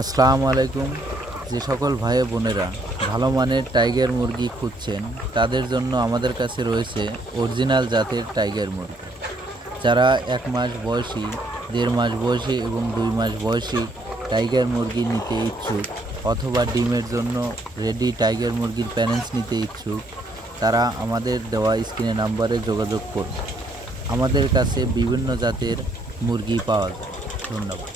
আসসালামু আলাইকুম। যে সকল ভাই বোনেরা ভালো মানের টাইগার মুরগি খুঁজছেন তাদের জন্য আমাদের কাছে রয়েছে অরিজিনাল জাতের টাইগার মুরগি। যারা 1 মাস বয়সী, 1.5 মাস বয়সী এবং 2 মাস বয়সী টাইগার মুরগি নিতে ইচ্ছুক অথবা ডিমের জন্য রেডি টাইগার মুরগির প্যারেন্টস নিতে ইচ্ছুক, তারা আমাদের দেওয়া স্ক্রিনে নাম্বারে যোগাযোগ করুন। আমাদের কাছে বিভিন্ন জাতের মুরগি পাওয়া যায়। ধন্যবাদ।